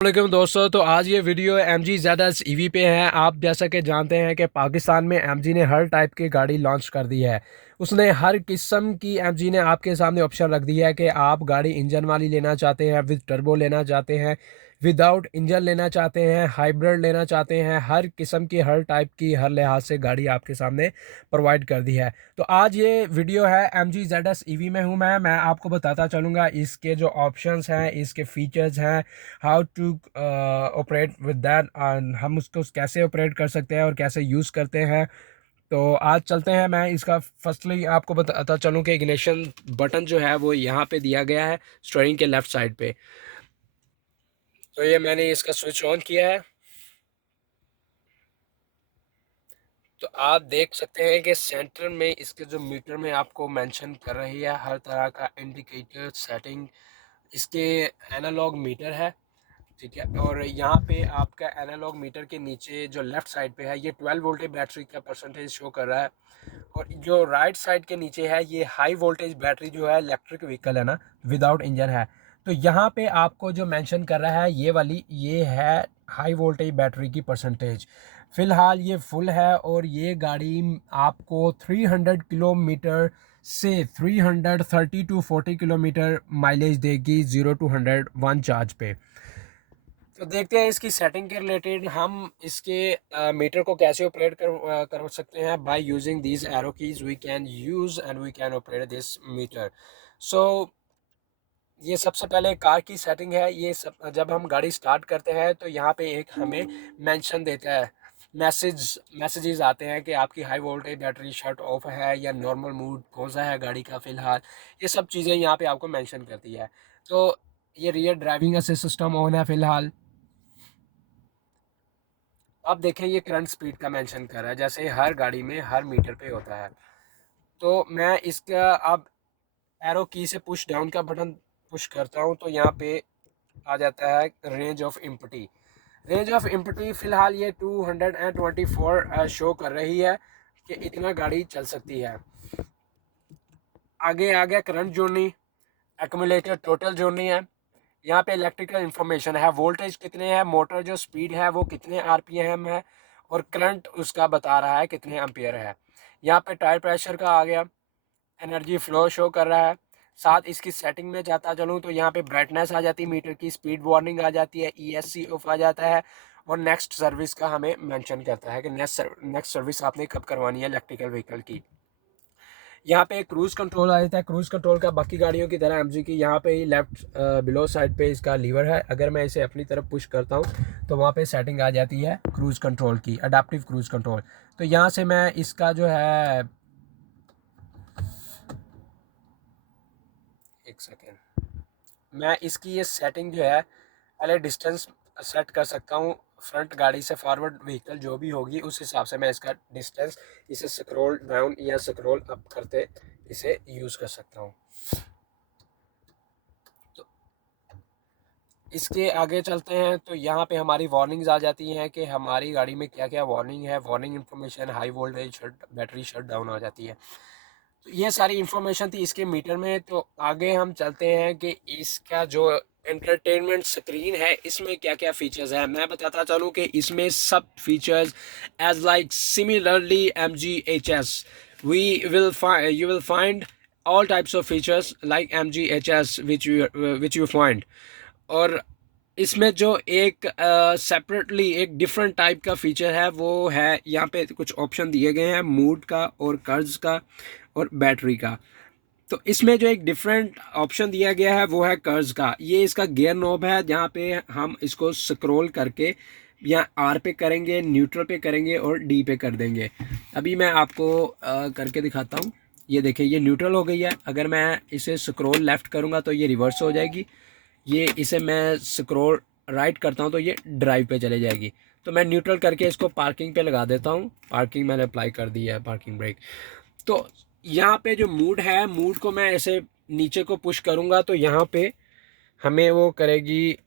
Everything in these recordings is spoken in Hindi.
वालेकुम दोस्तों। तो आज ये वीडियो MG ZS EV पे है। आप जैसा कि जानते हैं कि पाकिस्तान में MG ने हर टाइप की गाड़ी लॉन्च कर दी है। उसने हर किस्म की MG ने आपके सामने ऑप्शन रख दिया है कि आप गाड़ी इंजन वाली लेना चाहते हैं, विद टर्बो लेना चाहते हैं, विदाउट इंजन लेना चाहते हैं, हाइब्रिड लेना चाहते हैं। हर किस्म की, हर टाइप की, हर लिहाज से गाड़ी आपके सामने प्रोवाइड कर दी है। तो आज ये वीडियो है MG ZS EV में हूँ मैं आपको बताता चलूँगा इसके जो ऑप्शंस हैं, इसके फीचर्स हैं, how to operate with that, हम उसको कैसे ऑपरेट कर सकते हैं और कैसे यूज़ करते हैं। तो आज चलते हैं। मैं इसका फर्स्टली आपको बताता चलूँ कि इग्निशन बटन जो है वो यहाँ पे दिया गया है स्टीयरिंग के लेफ़्ट साइड पे। तो ये मैंने इसका स्विच ऑन किया है। तो आप देख सकते हैं कि सेंटर में इसके जो मीटर में आपको मेंशन कर रही है हर तरह का इंडिकेटर सेटिंग। इसके एनालॉग मीटर है, ठीक है। और यहाँ पे आपका एनालॉग मीटर के नीचे जो लेफ्ट साइड पे है ये 12 वोल्टेज बैटरी का परसेंटेज शो कर रहा है। और जो राइट साइड के नीचे है ये हाई वोल्टेज बैटरी जो है, इलेक्ट्रिक व्हीकल है ना, विदाउट इंजन है। तो यहाँ पे आपको जो मेंशन कर रहा है ये वाली, ये है हाई वोल्टेज बैटरी की परसेंटेज। फ़िलहाल ये फुल है और ये गाड़ी आपको 300 किलोमीटर से 330 टू 40 किलोमीटर माइलेज देगी 0 to 100 वन चार्ज पे। तो देखते हैं इसकी सेटिंग के रिलेटेड हम इसके मीटर को कैसे ऑपरेट कर सकते हैं। By using these arrow keys we can use and we can operate this meter. So ये सबसे पहले कार की सेटिंग है। ये सब जब हम गाड़ी स्टार्ट करते हैं तो यहाँ पे एक हमें मेंशन देता है, मैसेजेस आते हैं कि आपकी high voltage battery shut off है या नॉर्मल मूड कौन सा है गाड़ी का फ़िलहाल। ये सब चीज़ें यहाँ पे आपको मेंशन करती है। तो ये rear driving assist system on है फ़िलहाल। अब देखें ये करंट स्पीड का मेंशन कर रहा है, जैसे हर गाड़ी में हर मीटर पे होता है। तो मैं इसका अब एरो की से पुश डाउन का बटन पुश करता हूँ तो यहाँ पे आ जाता है range of empty. Range of empty फ़िलहाल ये 224 शो कर रही है कि इतना गाड़ी चल सकती है। आगे आ गया करंट जोड़नी, एक्यूमुलेटर टोटल जोड़नी है। यहाँ पे इलेक्ट्रिकल इंफॉर्मेशन है, वोल्टेज कितने हैं, मोटर जो स्पीड है वो कितने RPM है, और करंट उसका बता रहा है कितने एम्पियर है। यहाँ पे टायर प्रेशर का आ गया, एनर्जी फ्लो शो कर रहा है। साथ इसकी सेटिंग में जाता चलूँ तो यहाँ पे ब्राइटनेस आ जाती है, मीटर की स्पीड वार्निंग आ जाती है, ESC ऑफ आ जाता है, और नेक्स्ट सर्विस का हमें मेंशन करता है कि नेक्स्ट सर्विस आपने कब करवानी है इलेक्ट्रिकल व्हीकल की। यहाँ पे क्रूज़ कंट्रोल आ जाता है। क्रूज़ कंट्रोल का बाकी गाड़ियों की तरह MG की यहाँ पे ही लेफ्ट बिलो साइड पे इसका लीवर है। अगर मैं इसे अपनी तरफ पुश करता हूँ तो वहाँ पे सेटिंग आ जाती है क्रूज़ कंट्रोल की, अडेप्टिव क्रूज़ कंट्रोल। तो यहाँ से मैं इसका जो है, एक सेकेंड, मैं इसकी ये सेटिंग जो है पहले डिस्टेंस सेट कर सकता हूँ। फ्रंट गाड़ी से फॉरवर्ड व्हीकल जो भी होगी उस हिसाब से मैं इसका डिस्टेंस इसे स्क्रॉल डाउन या स्क्रॉल अप करते इसे यूज़ कर सकता हूँ। तो इसके आगे चलते हैं तो यहाँ पे हमारी वार्निंग्स आ जाती हैं कि हमारी गाड़ी में क्या क्या वार्निंग है। Warning information, high voltage shut battery shut down आ जाती है। तो ये सारी इन्फॉर्मेशन थी इसके मीटर में। तो आगे हम चलते हैं कि इसका जो एंटरटेनमेंट स्क्रीन है इसमें क्या क्या फीचर्स हैं। मैं बताता चलूँ कि इसमें सब features as like similarly MGHS we will find, you will find all types of features like MGHS which you find। और इसमें जो एक सेपरेटली एक डिफरेंट टाइप का फीचर है वो है, यहाँ पे कुछ ऑप्शन दिए गए हैं मूड का और कर्ज का और बैटरी का। तो इसमें जो एक डिफरेंट ऑप्शन दिया गया है वो है कर्ज का। ये इसका गियर नॉब है जहाँ पे हम इसको स्क्रॉल करके या R पे करेंगे, न्यूट्रल पे करेंगे और D पे कर देंगे। अभी मैं आपको करके दिखाता हूँ। ये देखिए ये न्यूट्रल हो गई है। अगर मैं इसे स्क्रॉल लेफ़्ट करूँगा तो ये रिवर्स हो जाएगी। ये इसे मैं स्क्रॉल राइट करता हूँ तो ये ड्राइव पे चले जाएगी। तो मैं न्यूट्रल करके इसको पार्किंग पे लगा देता हूँ। पार्किंग मैंने अप्लाई कर दी है, पार्किंग ब्रेक। तो यहाँ पे जो मूड है, मूड को मैं ऐसे नीचे को पुश करूँगा तो यहाँ पे हमें वो करेगी,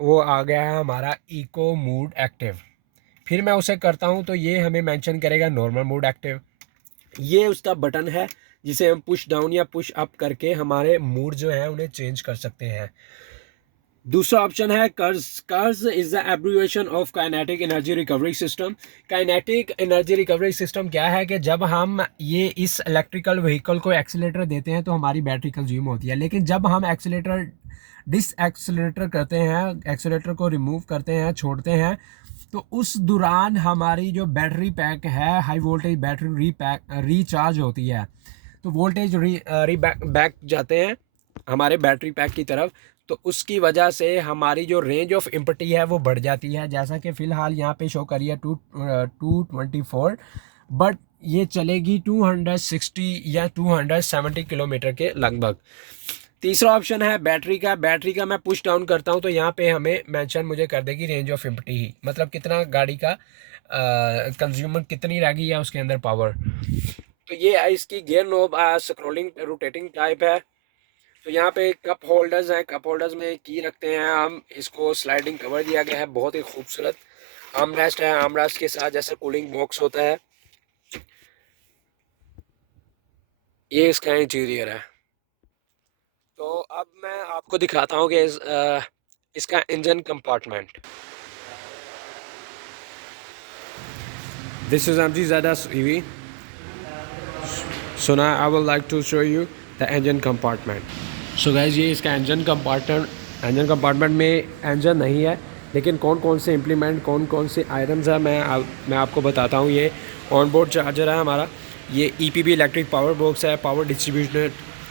वो आ गया है हमारा इको मूड एक्टिव। फिर मैं उसे करता हूँ तो ये हमें मेंशन करेगा नॉर्मल मूड एक्टिव। ये उसका बटन है जिसे हम पुश डाउन या पुश अप करके हमारे मूड जो है उन्हें चेंज कर सकते हैं। दूसरा ऑप्शन है कर्ज। कर्ज is the abbreviation of kinetic energy recovery system. Kinetic energy recovery system क्या है कि जब हम ये इस इलेक्ट्रिकल व्हीकल को एक्सीलेटर देते हैं तो हमारी बैटरी कंज्यूम होती है, लेकिन जब हम एक्सीलेटर डिस एक्सीलेटर करते हैं, एक्सीलेटर को रिमूव करते हैं, छोड़ते हैं, तो उस दौरान हमारी जो बैटरी पैक है, हाई वोल्टेज बैटरी रिचार्ज होती है, तो वोल्टेज बैक जाते हैं हमारे बैटरी पैक की तरफ, तो उसकी वजह से हमारी जो रेंज ऑफ इम्पटी है वो बढ़ जाती है। जैसा कि फ़िलहाल यहाँ पे शो करिए 224, बट ये चलेगी 260 या 270 किलोमीटर के लगभग। तीसरा ऑप्शन है बैटरी का। बैटरी का मैं पुश डाउन करता हूँ तो यहाँ पे हमें मेंशन मुझे कर देगी रेंज ऑफ इम्पटी ही, मतलब कितना गाड़ी का कंज्यूमर कितनी रहेगी या उसके अंदर पावर। तो ये इसकी gear knob scrolling rotating type है। तो यहाँ पे कप होल्डर्स हैं, कप होल्डर्स में की रखते हैं हम, इसको स्लाइडिंग कवर दिया गया है, बहुत ही खूबसूरत। आर्मरेस्ट है, आर्मरेस्ट के साथ जैसे कूलिंग बॉक्स होता है, ये इसका इंटीरियर है। तो अब मैं आपको दिखाता हूँ कि इसका engine compartment. This is MG ZS EV। So now I would like to show you the engine compartment. So guys, ये इसका इंजन कंपार्टमेंट में इंजन नहीं है, लेकिन कौन कौन से इम्प्लीमेंट, कौन कौन से आइटम्स है मैं आपको बताता हूँ। ये ऑन बोर्ड चार्जर है हमारा, ये EPB इलेक्ट्रिक पावर बॉक्स है, पावर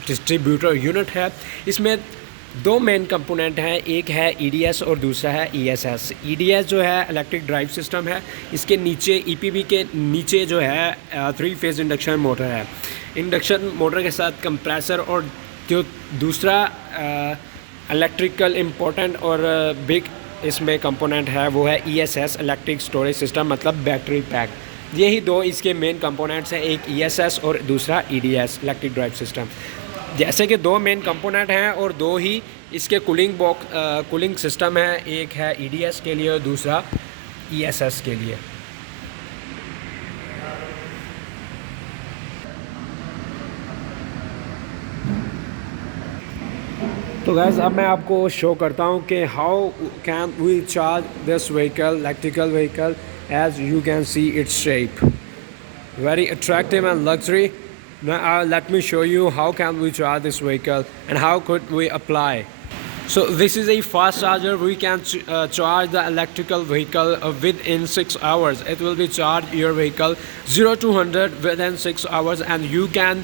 डिस्ट्रीब्यूटर यूनिट है। इसमें दो मेन कंपोनेंट हैं, एक है EDS और दूसरा है ESS। EDS जो है इलेक्ट्रिक ड्राइव सिस्टम है, इसके नीचे EPB के नीचे जो है 3 फेज़ इंडक्शन मोटर है। इंडक्शन मोटर के साथ कंप्रेसर, और जो दूसरा इलेक्ट्रिकल इम्पोर्टेंट और बिग इसमें कंपोनेंट है वो है ESS इलेक्ट्रिक स्टोरेज सिस्टम, मतलब बैटरी पैक। यही दो इसके मेन कंपोनेंट्स हैं, एक ESS और दूसरा EDS इलेक्ट्रिक ड्राइव सिस्टम। जैसे कि दो मेन कंपोनेंट हैं और दो ही इसके कूलिंग सिस्टम है, एक है EDS के लिए और दूसरा ESS के लिए। तो गैस अब मैं आपको शो करता हूँ कि how can we charge this vehicle, electrical vehicle, as you can see its shape very attractive and luxury. Now let me show you how can we charge this vehicle and how could we apply. So this is a fast charger. We can charge the electrical vehicle within 6 hours. It will be charge your vehicle 0 to 100 within 6 hours, and you can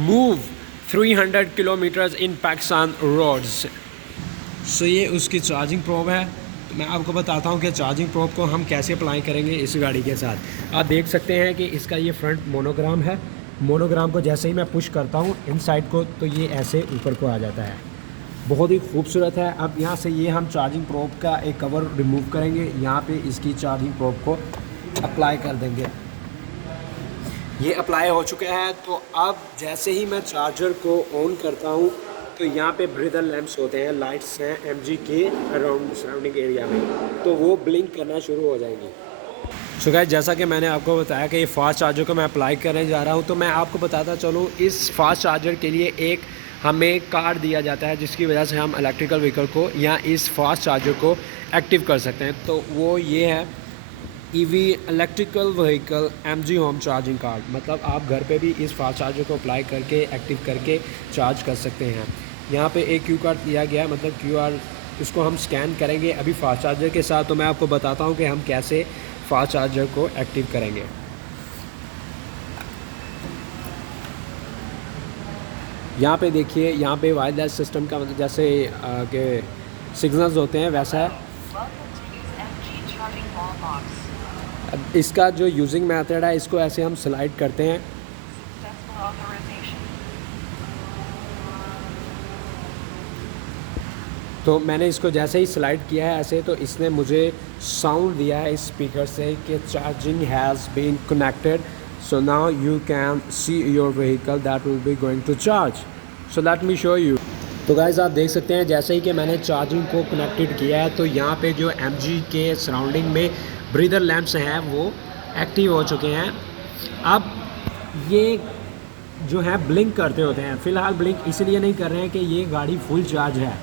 move 300 kilometers in Pakistan roads. So ये उसकी चार्जिंग प्रोब है। मैं आपको बताता हूँ कि चार्जिंग प्रोब को हम कैसे अप्लाई करेंगे इस गाड़ी के साथ। आप देख सकते हैं कि इसका ये फ्रंट मोनोग्राम है। मोनोग्राम को जैसे ही मैं पुश करता हूँ इन साइड को, तो ये ऐसे ऊपर को आ जाता है, बहुत ही खूबसूरत है। अब यहाँ से ये हम चार्जिंग प्रोब का एक कवर रिमूव करेंगे, यहाँ पे इसकी चार्जिंग प्रोब को अप्लाई कर देंगे। ये अप्लाई हो चुका है। तो अब जैसे ही मैं चार्जर को ऑन करता हूँ तो यहाँ पे ब्रीदर लैंप्स होते हैं, लाइट्स हैं MG के अराउंड सराउंडिंग एरिया में, तो वो ब्लिंक करना शुरू हो जाएंगी। सो गाइस, जैसा कि मैंने आपको बताया कि ये फास्ट चार्जर को मैं अप्लाई करने जा रहा हूँ, तो मैं आपको बताता चलूँ इस फास्ट चार्जर के लिए एक हमें कार्ड दिया जाता है, जिसकी वजह से हम इलेक्ट्रिकल व्हीकल को या इस फास्ट चार्जर को एक्टिव कर सकते हैं। तो वो ये है EV electrical vehicle MG home charging card, मतलब आप घर पे भी इस फास्ट चार्जर को अप्लाई करके एक्टिव करके चार्ज कर सकते हैं। यहाँ पे एक क्यू कार्ड दिया गया है, मतलब QR, इसको हम स्कैन करेंगे अभी फास्ट चार्जर के साथ। तो मैं आपको बताता हूँ कि हम कैसे फास्ट चार्जर को एक्टिव करेंगे। यहाँ पे देखिए, यहाँ पे वायरलेस सिस्टम का मतलब जैसे कि सिग्नल्स होते हैं वैसा है। अब इसका जो यूजिंग मेथड है, इसको ऐसे हम स्लाइड करते हैं, तो मैंने इसको जैसे ही स्लाइड किया है ऐसे, तो इसने मुझे साउंड दिया है इस स्पीकर से कि charging has been connected, so now you can see your vehicle that will be going to charge. So let me show you. तो गाइस, आप देख सकते हैं जैसे ही कि मैंने चार्जिंग को कनेक्टेड किया है, तो यहाँ पे जो MG के सराउंडिंग में ब्रीदर लैंप्स हैं वो एक्टिव हो चुके हैं। अब ये जो है ब्लिंक करते होते हैं, फ़िलहाल ब्लिंक इसलिए नहीं कर रहे हैं कि ये गाड़ी फुल चार्ज है।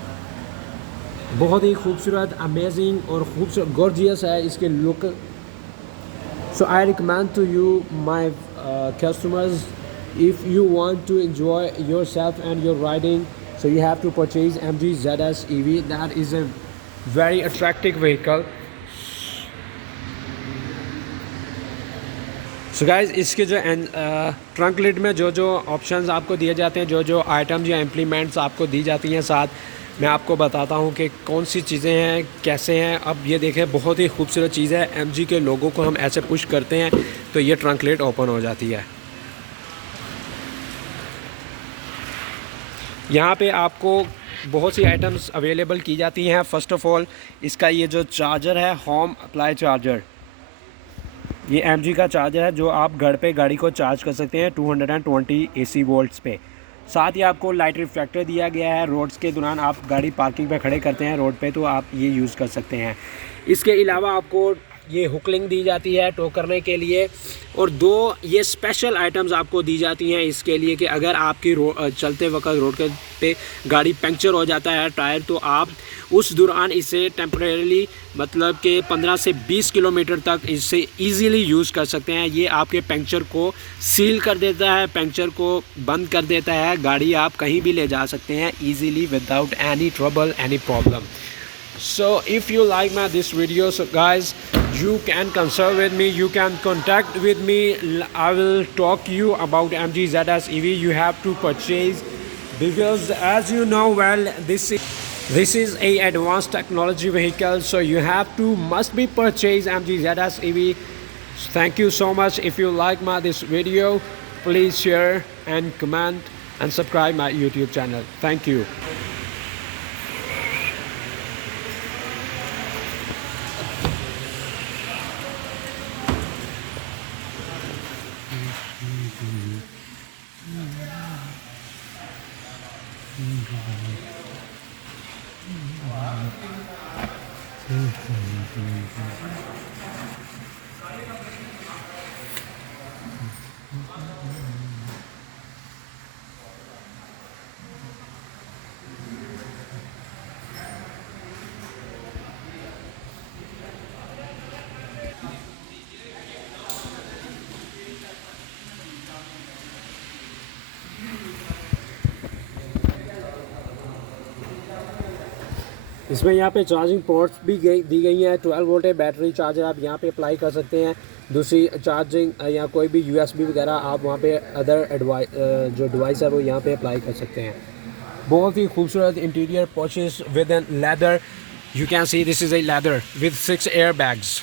बहुत ही खूबसूरत, अमेजिंग और खूबसूरत गॉर्जियस है इसके look. So I recommend to you my customers, if you want to enjoy yourself and your riding, so you have to purchase MG ZS EV. That is a very attractive vehicle. So guys इसके जो ट्रंक लिड में जो जो ऑप्शंस आपको दिए जाते हैं, जो जो आइटम्स या इम्प्लीमेंट्स आपको दी जाती हैं, साथ मैं आपको बताता हूँ कि कौन सी चीज़ें हैं, कैसे हैं। अब ये देखें, बहुत ही खूबसूरत चीज़ है। एमजी के लोगों को हम ऐसे पुश करते हैं तो ये ट्रंक लिड ओपन हो जाती है। यहाँ पे आपको बहुत सी आइटम्स अवेलेबल की जाती हैं। फ़र्स्ट ऑफ़ ऑल इसका ये जो चार्जर है, होम अप्लाई चार्जर, ये एमजी का चार्जर है जो आप घर पे गाड़ी को चार्ज कर सकते हैं 220 AC वोल्ट्स पे। साथ ही आपको लाइट रिफ्लेक्टर दिया गया है। रोड्स के दौरान आप गाड़ी पार्किंग पे खड़े करते हैं रोड पे, तो आप ये यूज़ कर सकते हैं। इसके अलावा आपको ये हुकलिंग दी जाती है टो करने के लिए, और दो ये स्पेशल आइटम्स आपको दी जाती हैं इसके लिए कि अगर आपकी चलते वक्त रोड के पे गाड़ी पंक्चर हो जाता है टायर, तो आप उस दौरान इसे टेम्परेली मतलब कि 15 से 20 किलोमीटर तक इसे इजीली यूज़ कर सकते हैं। ये आपके पंक्चर को सील कर देता है, पंक्चर को बंद कर देता है। गाड़ी आप कहीं भी ले जा सकते हैं easily without any trouble, any problem. So if you like this video, so guys, you can consult with me, you can contact with me. I will talk you about MG ZS EV. You have to purchase, because as you know well, this is a advanced technology vehicle, so you have to must be purchase MG ZS EV. Thank you so much. If you like this video, please share and comment and subscribe my YouTube channel. Thank you. इसमें यहाँ पे चार्जिंग पोर्ट्स भी दी गई हैं। 12 वोल्ट बैटरी चार्जर आप यहाँ पे अप्लाई कर सकते हैं। दूसरी चार्जिंग या कोई भी USB वगैरह आप वहाँ पे अदर जो डिवाइस है वो यहाँ पे अप्लाई कर सकते हैं। बहुत ही खूबसूरत interior, Porsche's with an leather. You can see this is a leather with 6 air bags.